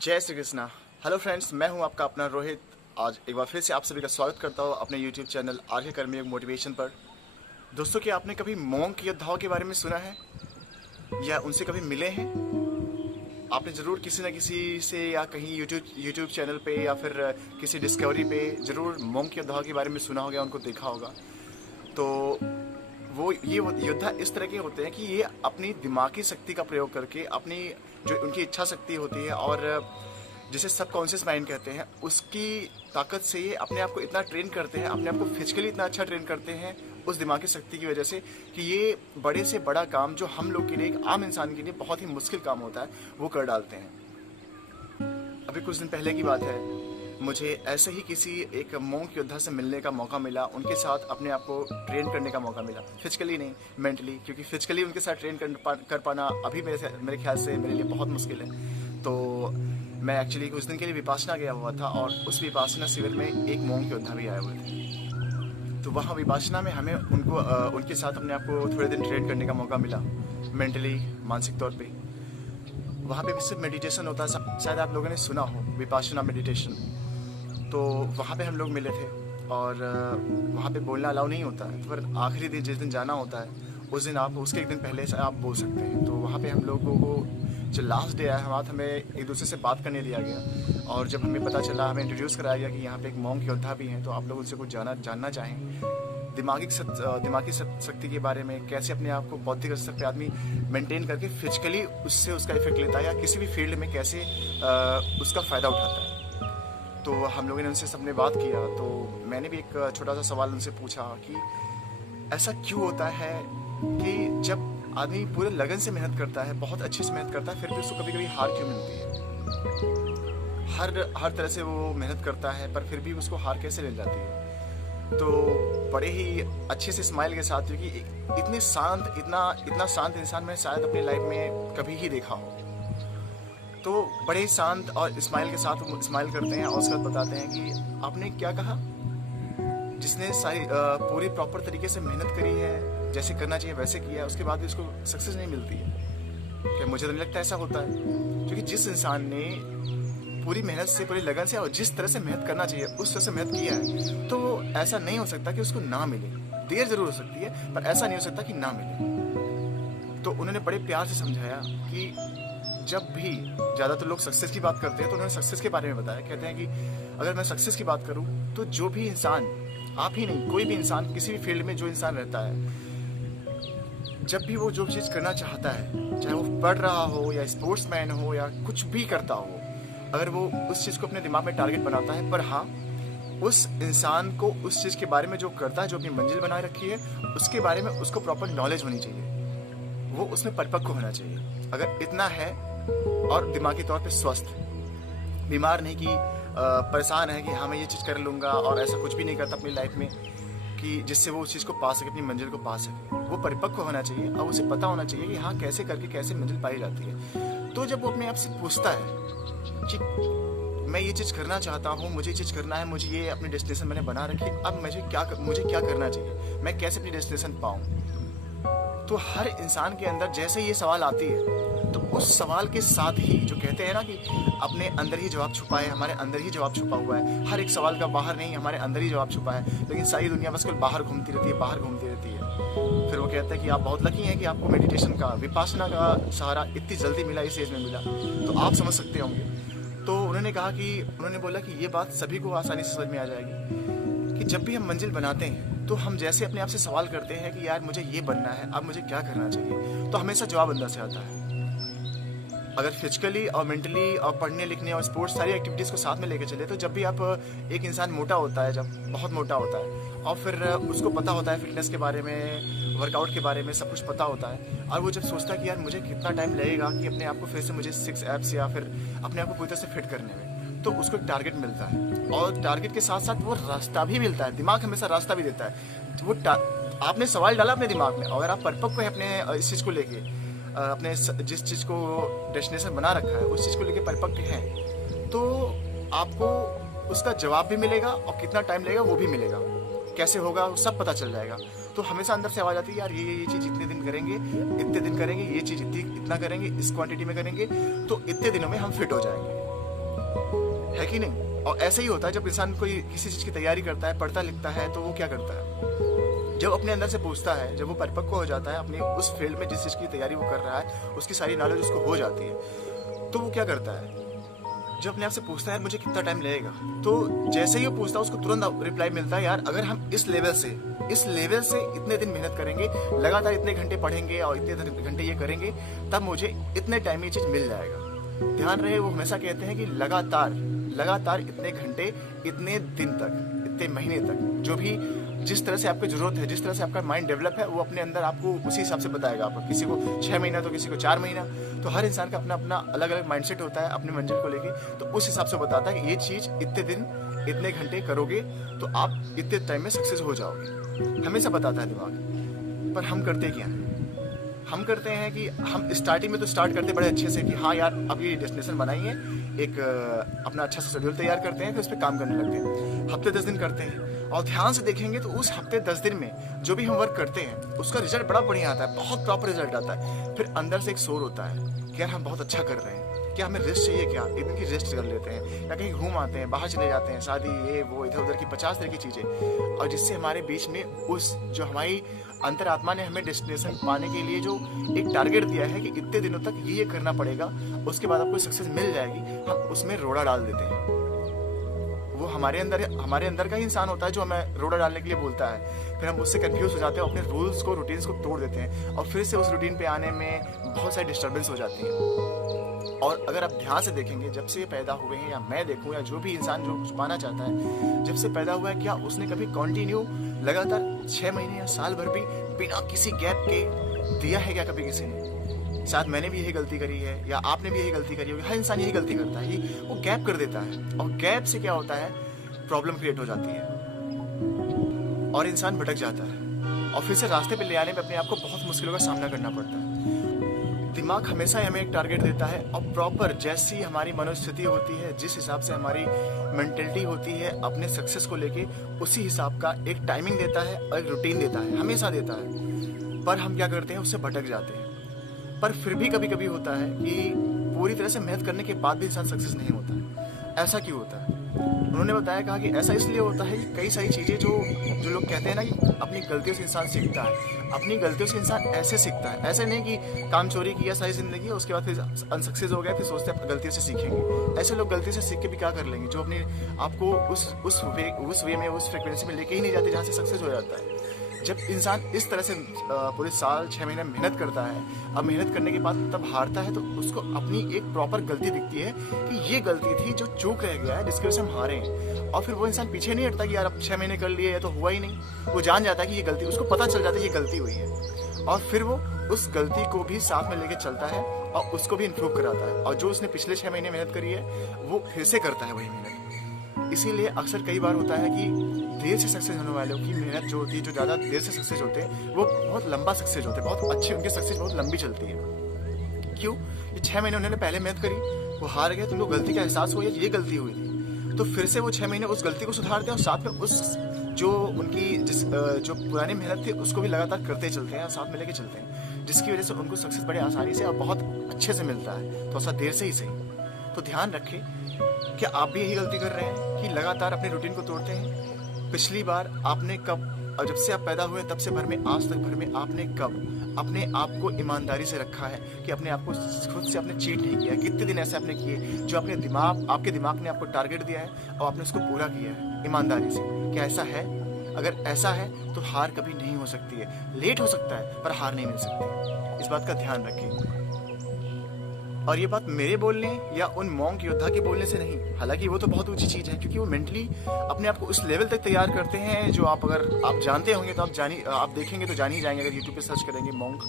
जय Shri Krishna. Hello friends, मैं हूं आपका अपना रोहित। आज एक बार फिर से आप सभी का स्वागत करता हूं अपने यूट्यूब चैनल आर्य कर्मयोग मोटिवेशन पर। दोस्तों, क्या आपने कभी मोंक योद्धाओं के बारे में सुना है या उनसे कभी मिले हैं? आपने ज़रूर किसी न किसी से या कहीं यूट्यूब चैनल पे या फिर किसी डिस्कवरी पे ज़रूर मोंक योद्धाओं के बारे में सुना होगा, उनको देखा होगा। तो ये योद्धा इस तरह के होते हैं कि ये अपनी दिमागी शक्ति का प्रयोग करके अपनी जो उनकी इच्छा शक्ति होती है और जिसे सबकॉन्शियस माइंड कहते हैं, उसकी ताकत से ये अपने आप को इतना ट्रेन करते हैं, अपने आप को फिजिकली इतना अच्छा ट्रेन करते हैं उस दिमागी शक्ति की वजह से कि ये बड़े से बड़ा काम जो हम लोग के लिए, एक आम इंसान के लिए बहुत ही मुश्किल काम होता है, वो कर डालते हैं। अभी कुछ दिन पहले की बात है, मुझे ऐसे ही किसी एक मोंक योद्धा से मिलने का मौका मिला, उनके साथ अपने आप को ट्रेन करने का मौका मिला। फिजिकली नहीं, मेंटली, क्योंकि फिजिकली उनके साथ ट्रेन कर पाना अभी मेरे ख्याल से मेरे लिए बहुत मुश्किल है। तो मैं एक्चुअली कुछ दिन के लिए विपासना गया हुआ था और उस विपासना शिविर में एक मोंक योद्धा भी आए हुए थे। तो वहाँ विपासना में हमें उनके साथ अपने आप को थोड़े दिन ट्रेन करने का मौका मिला, मेंटली, मानसिक तौर पे। वहाँ पे भी सिर्फ मेडिटेशन होता है, शायद आप लोगों ने सुना हो, विपासना मेडिटेशन। तो वहाँ पे हम लोग मिले थे और वहाँ पे बोलना अलाउ नहीं होता है, पर आखिरी दिन जिस दिन जाना होता है उस दिन आप उसके एक दिन पहले से आप बोल सकते हैं। तो वहाँ पे हम लोगों को जो लास्ट डे आया, हमें एक दूसरे से बात करने दिया गया और जब हमें पता चला, हमें इंट्रोड्यूस कराया गया कि यहाँ पे एक मोंक योद्धा भी हैं, तो आप लोग उनसे कुछ जानना चाहें दिमागी शक्ति के बारे में, कैसे अपने आप को बौद्धिक स्तर पे आदमी मेंटेन करके फिजिकली उससे उसका इफेक्ट लेता है या किसी भी फील्ड में कैसे उसका फ़ायदा उठाता है। तो हम लोगों ने उनसे सबने बात किया। तो मैंने भी एक छोटा सा सवाल उनसे पूछा कि ऐसा क्यों होता है कि जब आदमी पूरे लगन से मेहनत करता है, बहुत अच्छे से मेहनत करता है, फिर भी उसको कभी कभी हार क्यों मिलती है? हर तरह से वो मेहनत करता है पर फिर भी उसको हार कैसे मिल जाती है? तो बड़े ही अच्छे से स्माइल के साथ, क्योंकि इतना शांत इंसान मैंने शायद अपनी लाइफ में कभी ही देखा हो। तो बड़े ही शांत और स्माइल के साथ वो स्माइल करते हैं और उसके बाद बताते हैं कि आपने क्या कहा? जिसने सारी पूरी प्रॉपर तरीके से मेहनत करी है, जैसे करना चाहिए वैसे किया है, उसके बाद भी उसको सक्सेस नहीं मिलती है क्या? मुझे तो नहीं लगता ऐसा होता है, क्योंकि जिस इंसान ने पूरी मेहनत से, पूरी लगन से और जिस तरह से मेहनत करना चाहिए उस तरह से मेहनत किया है, तो ऐसा नहीं हो सकता कि उसको ना मिले। देर जरूर हो सकती है पर ऐसा नहीं हो सकता कि ना मिले। तो उन्होंने बड़े प्यार से समझाया कि जब भी ज़्यादातर लोग सक्सेस की बात करते हैं तो उन्होंने सक्सेस के बारे में बताया। कहते हैं कि अगर मैं सक्सेस की बात करूं तो जो भी इंसान, आप ही नहीं, कोई भी इंसान, किसी भी फील्ड में जो इंसान रहता है, जब भी वो जो चीज़ करना चाहता है, चाहे वो पढ़ रहा हो या स्पोर्ट्समैन हो या कुछ भी करता हो, अगर वो उस चीज़ को अपने दिमाग में टारगेट बनाता है, पर हाँ, उस इंसान को उस चीज़ के बारे में जो करता है, जो अपनी मंजिल बनाए रखी है, उसके बारे में उसको प्रॉपर नॉलेज होनी चाहिए, वो उसमें परिपक्व होना चाहिए। अगर इतना है और दिमागी तौर पे स्वस्थ, बीमार नहीं कि परेशान है कि हाँ मैं ये चीज़ कर लूँगा और ऐसा कुछ भी नहीं करता अपनी लाइफ में कि जिससे वो उस चीज़ को पा सके, अपनी मंजिल को पा सके, वो परिपक्व होना चाहिए और उसे पता होना चाहिए कि हाँ कैसे करके कैसे मंजिल पाई जाती है। तो जब वो अपने आप से पूछता है कि मैं ये चीज़ करना चाहता हूँ, मुझे ये चीज़ करना है, मुझे ये अपनी डेस्टिनेशन मैंने बना रखी है, अब मुझे क्या करना चाहिए, मैं कैसे अपनी डेस्टिनेशन पाऊँ? तो हर इंसान के अंदर जैसे ये सवाल आती है, तो उस सवाल के साथ ही, जो कहते हैं ना कि अपने अंदर ही जवाब छुपा है, हमारे अंदर ही जवाब छुपा हुआ है। हर एक सवाल का बाहर नहीं, हमारे अंदर ही जवाब छुपा है, लेकिन सारी दुनिया बस केवल बाहर घूमती रहती है। फिर वो कहता है कि आप बहुत लकी हैं कि आपको मेडिटेशन का, विपासना का सहारा इतनी जल्दी मिला, इस एज में मिला। तो आप समझ सकते होंगे। तो उन्होंने बोला कि ये बात सभी को आसानी से समझ में आ जाएगी कि जब भी हम मंजिल बनाते हैं तो हम जैसे अपने आप से सवाल करते हैं कि यार मुझे ये बनना है, अब मुझे क्या करना चाहिए, तो हमेशा जवाब अंदर से आता है। अगर फिजिकली और मेंटली और पढ़ने लिखने और स्पोर्ट्स सारी एक्टिविटीज़ को साथ में लेके चले, तो जब भी आप, एक इंसान मोटा होता है, जब बहुत मोटा होता है और फिर उसको पता होता है फिटनेस के बारे में, वर्कआउट के बारे में सब कुछ पता होता है, और वो जब सोचता है कि यार मुझे कितना टाइम लगेगा कि अपने आप को फिर से मुझे 6 एब्स या फिर अपने आप को पूरी तरह से फिट करने में, तो उसको एक टारगेट मिलता है और टारगेट के साथ साथ वो रास्ता भी मिलता है। दिमाग हमेशा रास्ता भी देता है। तो वो आपने सवाल डाला अपने दिमाग में, अगर आप परिपक्व है अपने इस चीज़ को लेके, अपने जिस चीज़ को डेस्टिनेशन बना रखा है उस चीज़ को लेके परिपक्व हैं, तो आपको उसका जवाब भी मिलेगा और कितना टाइम लगेगा वो भी मिलेगा, कैसे होगा वो सब पता चल जाएगा। तो हमेशा अंदर से आवाज़ आती है यार ये चीज़ इतने दिन करेंगे, इतने दिन करेंगे, ये चीज़ इतना करेंगे, इस क्वांटिटी में करेंगे, तो इतने दिनों में हम फिट हो जाएंगे। है कि नहीं? और ऐसे ही होता है जब इंसान कोई किसी चीज़ की तैयारी करता है, पढ़ता लिखता है, तो वो क्या करता है, जब अपने अंदर से पूछता है, जब वो परिपक्व हो जाता है अपनी उस फील्ड में जिस चीज़ की तैयारी वो कर रहा है, उसकी सारी नॉलेज उसको हो जाती है, तो वो क्या करता है, जब अपने आप से पूछता है मुझे कितना टाइम लगेगा, तो जैसे ही वो पूछता है उसको तुरंत रिप्लाई मिलता है, यार अगर हम इस लेवल से इतने दिन मेहनत करेंगे, लगातार इतने घंटे पढ़ेंगे और इतने घंटे ये करेंगे, तब मुझे इतने टाइम ये चीज़ मिल जाएगा। ध्यान रहे, वो हमेशा कहते हैं कि लगातार इतने घंटे, इतने दिन तक, इतने महीने तक, जो भी जिस तरह से आपकी जरूरत है, जिस तरह से आपका माइंड डेवलप है, वो अपने अंदर आपको उसी हिसाब से बताएगा। आपको किसी को 6 महीना तो किसी को 4 महीना, तो हर इंसान का अपना अपना अलग अलग माइंडसेट होता है अपनी मंजिल को लेके, तो उस हिसाब से बताता है कि ये चीज़ इतने दिन इतने घंटे करोगे तो आप इतने टाइम में सक्सेस हो जाओगे, हमेशा बताता है दिमाग। पर हम करते क्या हैं, हम करते हैं कि हम स्टार्टिंग में तो स्टार्ट करते बड़े अच्छे से कि हाँ यार अब ये डेस्टिनेशन बनाई है, एक अपना अच्छा सा शेड्यूल तैयार करते हैं, फिर उस पर काम करने लगते हैं, हफ्ते 10 दिन करते हैं, और ध्यान से देखेंगे तो उस हफ्ते 10 दिन में जो भी हम वर्क करते हैं उसका रिजल्ट बड़ा बढ़िया आता है, बहुत प्रॉपर रिजल्ट आता है। फिर अंदर से एक शोर होता है कि यार हम बहुत अच्छा कर रहे हैं, क्या हमें रेस्ट चाहिए, क्या एक दिन की रेस्ट कर लेते हैं, या कहीं घूम आते हैं, बाहर चले जाते हैं, शादी ये वो इधर उधर की 50 तरह की चीज़ें, और जिससे हमारे बीच में उस जो हमारी अंतरात्मा ने हमें डेस्टिनेशन पाने के लिए जो एक टारगेट दिया है कि इतने दिनों तक ये करना पड़ेगा, उसके बाद आपको सक्सेस मिल जाएगी, हम उसमें रोड़ा डाल देते हैं। वो हमारे अंदर का ही इंसान होता है जो हमें रोड़ा डालने के लिए बोलता है, फिर हम उससे कंफ्यूज हो जाते हैं, अपने रूल्स को, रूटीन्स को तोड़ देते हैं, और फिर से उस रूटीन पे आने में बहुत सारी डिस्टर्बेंस हो जाती है। और अगर आप ध्यान से देखेंगे, जब से ये पैदा हुए हैं, या मैं देखूं, या जो भी इंसान जो कुछ पाना चाहता है, जब से पैदा हुआ है, क्या उसने कभी कंटिन्यू लगातार 6 महीने या साल भर भी बिना किसी गैप के दिया है क्या कभी किसी ने? शायद मैंने भी यही गलती करी है, या आपने भी यही गलती करी होगी, हर इंसान यही गलती करता है, वो गैप कर देता है, और गैप से क्या होता है, प्रॉब्लम क्रिएट हो जाती है और इंसान भटक जाता है, और फिर से रास्ते पे ले आने में अपने आप को बहुत मुश्किलों का सामना करना पड़ता है। दिमाग हमेशा हमें एक टारगेट देता है, और प्रॉपर जैसी हमारी मनोस्थिति होती है, जिस हिसाब से हमारी मेंटेलिटी होती है अपने सक्सेस को लेके, उसी हिसाब का एक टाइमिंग देता है और एक रूटीन देता है, हमेशा देता है। पर हम क्या करते हैं, उससे भटक जाते हैं। पर फिर भी कभी कभी होता है कि पूरी तरह से मेहनत करने के बाद भी इंसान सक्सेस नहीं होता है। ऐसा क्यों होता है? उन्होंने बताया, कहा कि ऐसा इसलिए होता है कि कई सारी चीज़ें जो लोग कहते हैं ना कि अपनी गलतियों से इंसान सीखता है, अपनी गलतियों से इंसान ऐसे सीखता है, ऐसे नहीं कि काम चोरी किया सारी जिंदगी, उसके बाद फिर अनसक्सेस हो गया, फिर सोचते हैं गलतियों से सीखेंगे। ऐसे लोग गलती से सीख के भी क्या कर लेंगे, जो अपने आपको उस वे में, उस फ्रिक्वेंसी में लेके ही नहीं जाते जहाँ से सक्सेस हो जाता है। जब इंसान इस तरह से पूरे साल 6 महीने मेहनत करता है, अब मेहनत करने के बाद तब हारता है, तो उसको अपनी एक प्रॉपर गलती दिखती है कि ये गलती थी जो चूक रह गया है, जिसकी वजह से हम हारे हैं। और फिर वो इंसान पीछे नहीं हटता कि यार अब 6 महीने कर लिए, ये तो हुआ ही नहीं। वो जान जाता है कि ये गलती, उसको पता चल जाता है ये गलती हुई है, और फिर वो उस गलती को भी साथ में लेके चलता है और उसको भी इम्प्रूव कराता है, और जो उसने पिछले 6 महीने मेहनत करी है वो फिर से करता है वही मेहनत। इसीलिए अक्सर कई बार होता है कि देर से सक्सेस होने वालों की मेहनत जो होती है, जो ज़्यादा देर से सक्सेस होते हैं, वो बहुत लंबा सक्सेस होते हैं, बहुत अच्छे, उनकी सक्सेस बहुत लंबी चलती है। क्यों? ये 6 महीने उन्होंने पहले मेहनत करी, वो हार गए, तो उनको गलती का एहसास हुआ ये गलती हुई थी, तो फिर से वो 6 महीने उस गलती को सुधारते हैं, और साथ में उस जो उनकी जो पुरानी मेहनत थी उसको भी लगातार करते चलते हैं और साथ में लेके चलते हैं, जिसकी वजह से उनको सक्सेस बड़े आसानी से और बहुत अच्छे से मिलता है, थोड़ा सा देर से ही सही। तो ध्यान रखें, क्या आप भी यही गलती कर रहे हैं कि लगातार अपने रूटीन को तोड़ते हैं? पिछली बार आपने कब, और जब से आप पैदा हुए तब से भर में आज तक भर में आपने कब अपने आप को ईमानदारी से रखा है कि अपने आप को खुद से आपने चीट नहीं किया? कितने दिन ऐसे आपने किए जो आपके दिमाग ने आपको टारगेट दिया है और आपने उसको पूरा किया है ईमानदारी से? क्या ऐसा है? अगर ऐसा है तो हार कभी नहीं हो सकती है। लेट हो सकता है पर हार नहीं मिल सकती, इस बात का ध्यान रखें। और ये बात मेरे बोलने या उन मॉन्क योद्धा के बोलने से नहीं, हालांकि वो तो बहुत ऊंची चीज़ है, क्योंकि वो मेंटली अपने आप को उस लेवल तक तैयार करते हैं जो अगर आप जानते होंगे तो आप देखेंगे तो जान ही जाएंगे। अगर यूट्यूब पे सर्च करेंगे मॉन्क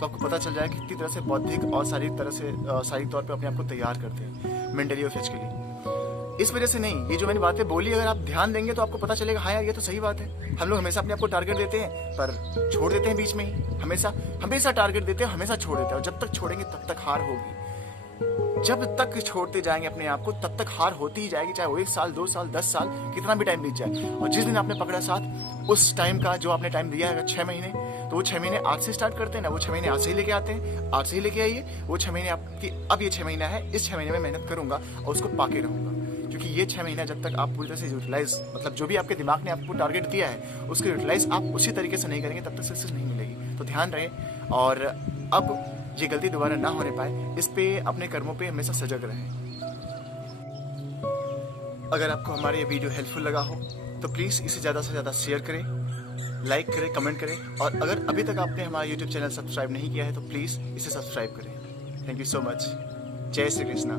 तो आपको पता चल जाएगा कि कितनी तरह से बौद्धिक और शारीरिक तौर पर अपने आप को तैयार करते हैं मेंटली और फिजिकली। इस वजह से नहीं, ये जो मैंने बातें बोली अगर आप ध्यान देंगे तो आपको पता चलेगा हाँ यार ये तो सही बात है। हम लोग हमेशा अपने आप को टारगेट देते हैं पर छोड़ देते हैं बीच में ही, हमेशा टारगेट देते हैं, हमेशा छोड़ देते हैं, और जब तक छोड़ेंगे तब तक हार होगी। जब तक छोड़ते जाएंगे अपने आप को तब तक हार होती ही जाएगी, चाहे वो 1 साल 2 साल 10 साल कितना भी टाइम बीत जाए। और जिस दिन आपने पकड़ा साथ, उस टाइम का जो आपने टाइम दिया है 6 महीने, तो वो 6 महीने आज से स्टार्ट करते हैं ना, वो 6 महीने आज से ही लेके आते हैं, आज से ही लेके आइए। वो 6 महीने आपकी, अब ये 6 महीना है, इस 6 महीने में मेहनत करूंगा और उसको पाके रहूंगा। क्योंकि ये 6 महीना जब तक आप पूरी तरह से यूटिलाइज, मतलब जो भी आपके दिमाग ने आपको टारगेट दिया है उसको यूटिलाइज आप उसी तरीके से नहीं करेंगे तब तक सक्सेस नहीं मिलेगी। तो ध्यान रहे, और अब ये गलती दोबारा ना होने पाए, इस पे, अपने कर्मों पे हमेशा सजग रहें। अगर आपको हमारा ये वीडियो हेल्पफुल लगा हो तो प्लीज़ इसे ज़्यादा से ज़्यादा शेयर करें, लाइक करें, कमेंट करें, और अगर अभी तक आपने हमारा यूट्यूब चैनल सब्सक्राइब नहीं किया है तो प्लीज़ इसे सब्सक्राइब करें। Thank you so much. जय श्री कृष्णा।